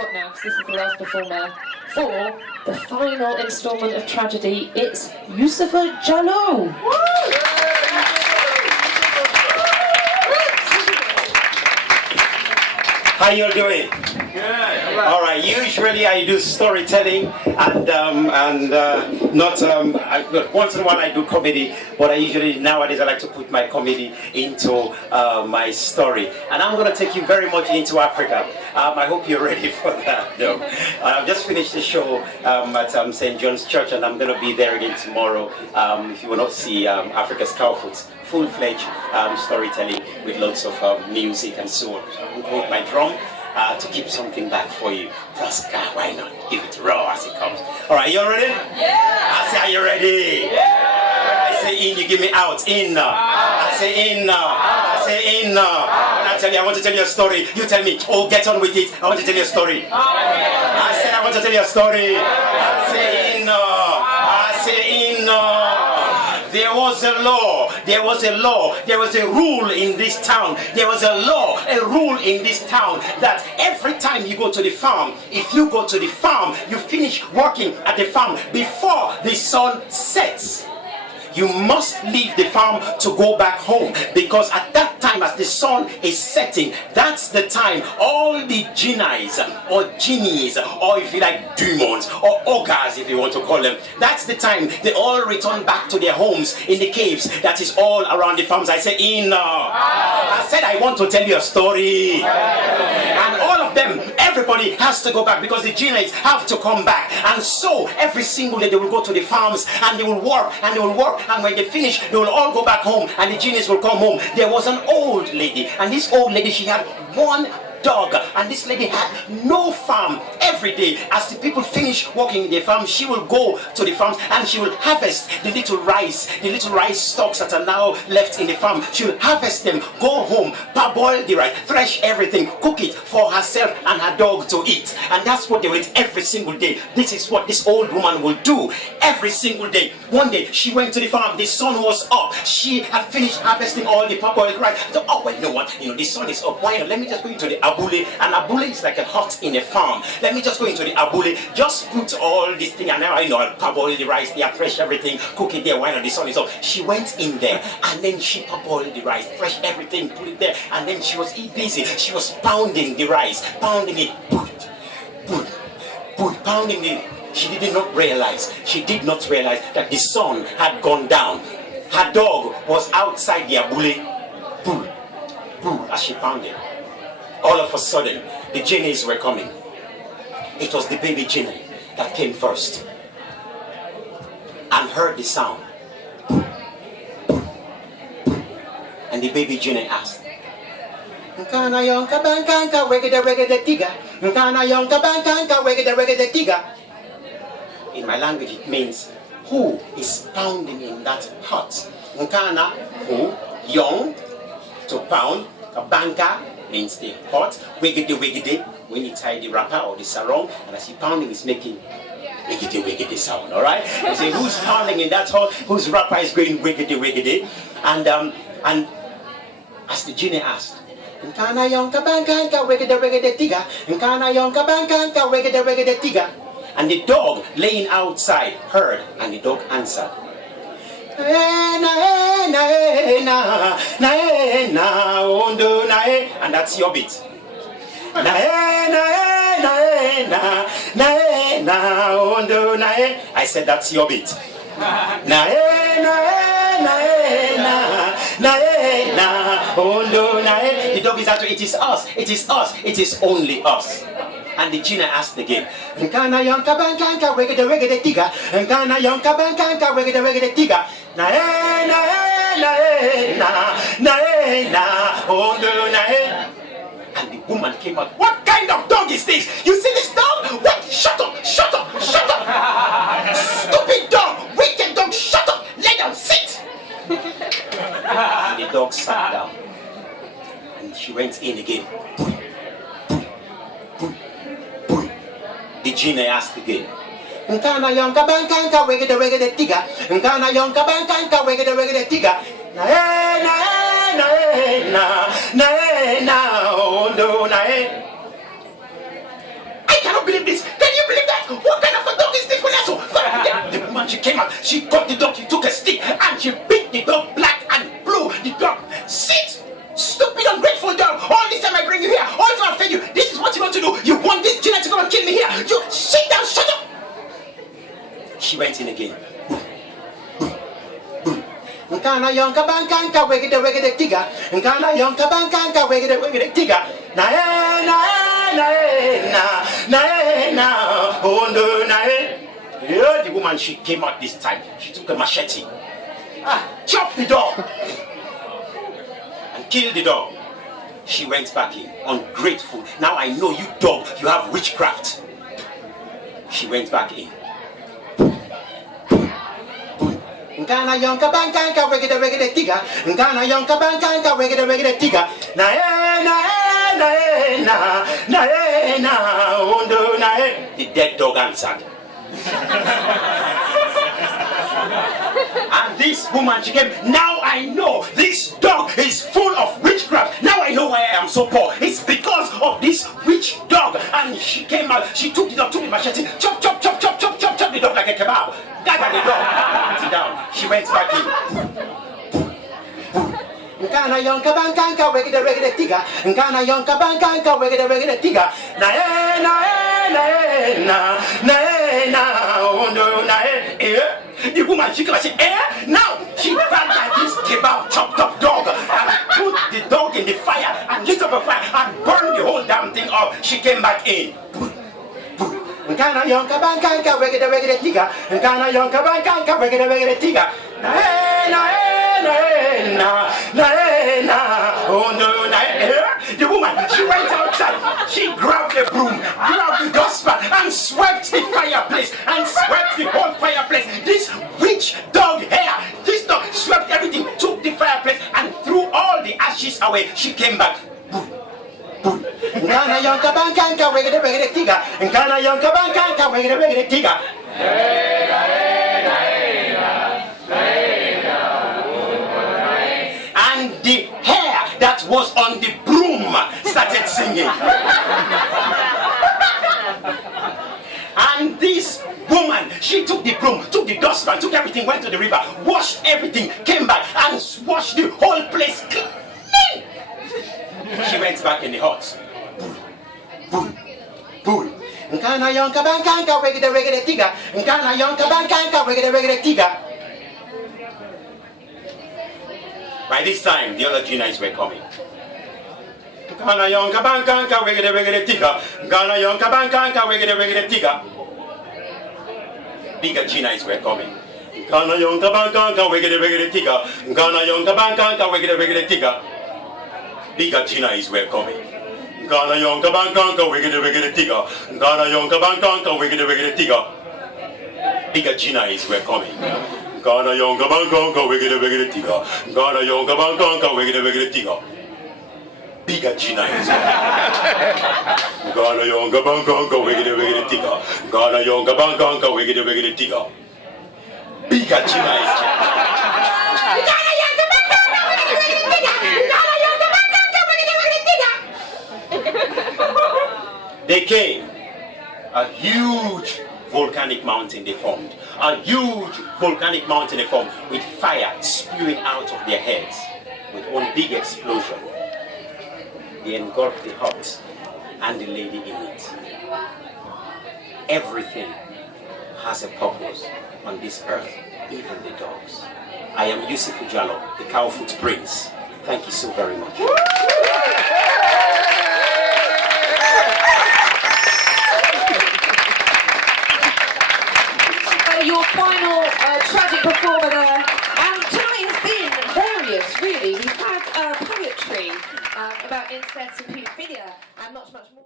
got now, because this is the last performer, for the final instalment of Tragedy. It's Usifu Jalloh. How you all doing? Good. All right. Usually I do storytelling and not once in a while I do comedy, but I usually nowadays I like to put my comedy into my story, and I'm going to take you very much into Africa. I hope you're ready for that. Though I've just finished the show at St. John's Church, and I'm going to be there again tomorrow. If you want to see Africa's Cowfoot, full-fledged storytelling with lots of music and so on. I'm going with my drum to keep something back for you. Plus, why not? Give it raw as it comes. All right, you all ready? Yeah! I say, are you ready? Yeah! When I say in, you give me out. In. I say in. I say in. When I tell you, I want to tell you a story, you tell me, oh, get on with it. I want to tell you a story. I said, I want to tell you a story. I say in. I say in. There was a law, there was a law, there was a rule in this town, there was a law, a rule in this town that every time you go to the farm, if you go to the farm, you finish working at the farm before the sun sets. You must leave the farm to go back home, because at that time, as the sun is setting, that's the time all the genies or genies, or if you like demons or ogres if you want to call them, that's the time they all return back to their homes in the caves that is all around the farms. I say I said I want to tell you a story, and all of them, everybody has to go back because the genies have to come back, and so every single day they will go to the farms and they will work and they will work. And when they finish, they will all go back home, and the genies will come home. There was an old lady, and this old lady, she had one dog, and this lady had no farm. Every day as the people finish working in the farm, she will go to the farms and she will harvest the little rice stalks that are now left in the farm. She will harvest them, go home, parboil the rice, thresh everything, cook it for herself and her dog to eat, and that's what they will eat every single day. This is what this old woman will do every single day. One day she went to the farm, the sun was up, she had finished harvesting all the parboiled rice. So, oh well, you know what, the sun is up, why not, let me just go into the abule, and abule is like a hut in a farm. Let me just go into the abule, just put all this thing, and now I'll parboil the rice there, fresh everything, cook it there, why not, the sun is up. She went in there, and then she parboiled the rice, fresh everything, put it there, and then she was busy. She was pounding the rice, pounding it, pounding it. She did not realize that the sun had gone down. Her dog was outside the abule, as she pounded. All of a sudden, the genies were coming. It was the baby genie that came first and heard the sound. And the baby genie asked, in my language it means, who is pounding in that hut? Nkana, who, young, to pound, kabanka means the hut, wiggity, when you tie the wrapper or the sarong, and as he pounding is making wiggity sound, alright? You say, who's pounding in that hut, whose wrapper is going wiggity, and as the genie asked, Nkana yonka bankanka wiggity tiga, Nkana yonka bankanka wiggity tiga. And the dog laying outside heard, and the dog answered, and that's your bit. I said that's your bit. The dog is out to, it is us, it is us, it is only us. And the genie asked again, Nkana yonka bankanka wiggity tiga, Nkana yonka bankanka wiggity tiga, and the woman came out, what kind of dog is this? You see this dog? What? Shut up! Stupid dog! Wicked dog! Shut up! Lay down! Sit! And the dog sat down. And she went in again. The genie asked again, Nkana yonka bankanka wiggity tiga, Nkana yonka bankanka wiggity tiga, cannot believe this. Can you believe that? What kind of a dog is this one? So the woman, she came out, she got the dog, she took a stick and she beat the dog black and blue. The dog, sit, stupid ungrateful dog. All this time I bring you here, all this time I tell you, this is what you want to do. You want this Gina to come and kill me here. You sit down, shut up. She went in again. Nkana yonka bankanka wegede tiga. Nkana yonka bankanka wegede tiga. Na ondo na. Yeah, the woman, she came out this time. She took a machete. Chopped the dog and killed the dog. She went back in, ungrateful. Now I know you dog, you have witchcraft. She went back in. Nkana yonka bankanka wegede tiga. Nkana yonka bankanka wegede tiga. Na ondo na. The dead dog answered. And this woman, she came. Now I know this dog is full of witchcraft. Now I know why I am so poor. It's because of this witch dog. And she came out, she took the dog, took the machete, chop the dog like a kebab. Gaga the dog. Sit down. She went back in. Nkana yonka bankanka wegede tiga. Nkana yonka bankanka wegede tiga. Na ondo na. The woman, she came and said, now she grabbed like this kebab chopped up dog and put the dog in the fire and lit up a fire and burned the whole damn thing up. She came back in. Nkana yonka bankanka wegede tiga. Nkana yonka bankanka wegede tiga. The woman, she went outside, she grabbed the broom, grabbed the dustpan and swept the fireplace and swept the whole fireplace. This witch dog hair, this dog swept everything, took the fireplace and threw all the ashes away. She came back. Nkana yonka bankanka wegede tiga. Nkana yonka bankanka wegede tiga. And the hair that was on the broom started singing. And this woman, she took the broom, took the dustpan, took everything, went to the river, washed everything, came back and washed the whole place clean. She went back in the hut. Nkana yonka bankanka wegede tiga. Nkana yonka bankanka wegede tiga. By this time, the other Ginites were coming. Nkana yonka bankanka wegede tiga. Nkana yonka bankanka wegede tiga. Bigger Ginites were coming. Nkana yonka bankanka wegede tiga. Nkana yonka bankanka wegede tiga. Bigger Ginites were coming. Nkana yonka bankanka wegede tiga. Nkana yonka bankanka wegede tiga. Bigger Ginites were coming. Nkana yonka bankanka wegede tiga. Nkana yonka bankanka wegede tiga. Bigger Ginites. Nkana yonka bankanka wegede tiga. Nkana yonka bankanka wegede tiga. Bigger Ginites. They came. A huge volcanic mountain they formed. A huge volcanic mountain they formed with fire spewing out of their heads with one big explosion. They engulfed the hut and the lady in it. Everything has a purpose on this earth, even the dogs. I am Usifu Jalloh, the Cowfoot Prince. Thank you so very much. Your final tragic performer there, and tonight has been various, really. We've had poetry about incest and paedophilia and much more.